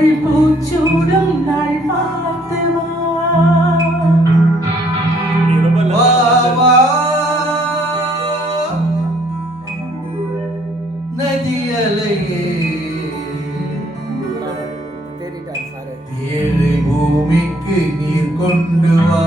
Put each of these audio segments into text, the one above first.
இவள் பூச்சூடும் நாள் பார்த்து வா வா நதியலையே ஏழை பூமிக்கு நீர் கொண்டு வா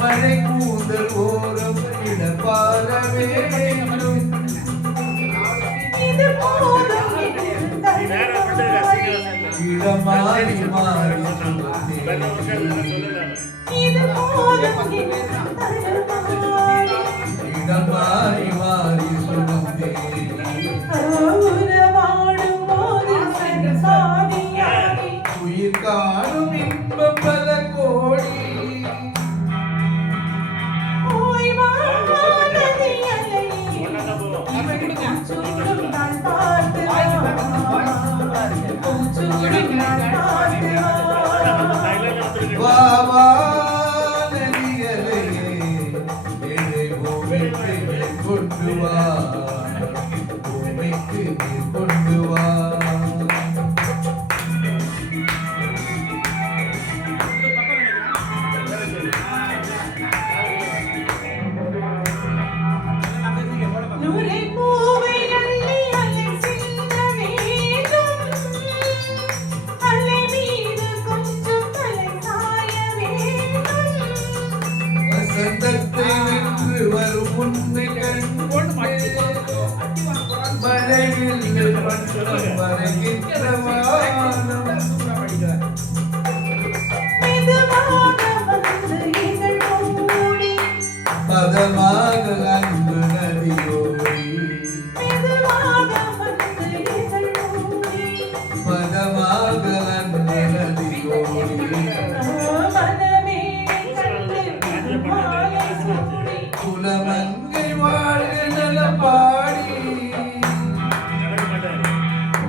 மழை கூந்தல் ஓரம் இடப்பார வேண்டும் இடமாறி மாறி இடமாறி மாறி சுமந்தே உயிர் காணும் இன்பம் பல கோடி வா வா நதியலையே ஏழை பூமிக்கு நீர் கொண்டு வா பூமிக்கு நீர் கொண்டு வா பதமாக அன்பு நதியோடி பதமாக அன்பு நதியோடி குலமங்கை வாழ்க நலம் பாடி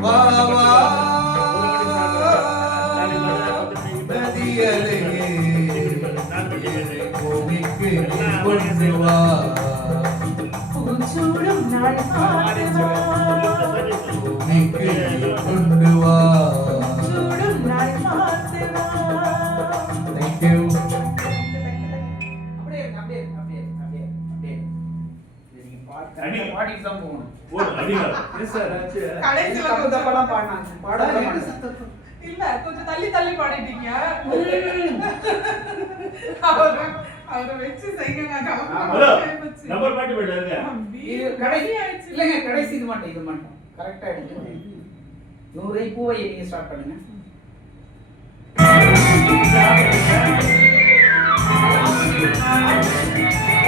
வா வா நதியலையே பூமிக்கு நீர் கொண்டு வா பூச்சூடும் நாள் பார்த்து வா பூமிக்கு நீர் கொண்டு வா பூச்சூடும் நாள் பார்த்து வா. Thank you. இல்ல கொஞ்சம் தள்ளி தள்ளி பாடிட்டீங்க. அவரை வச்சு செய்யுங்க. நம்பர் பாட்டு போயிடுங்க. கடைசி இது மட்டும் கரெக்டா எடுங்க. 100 பூவை நீங்க ஸ்டார்ட் பண்ணுங்க. Thank you.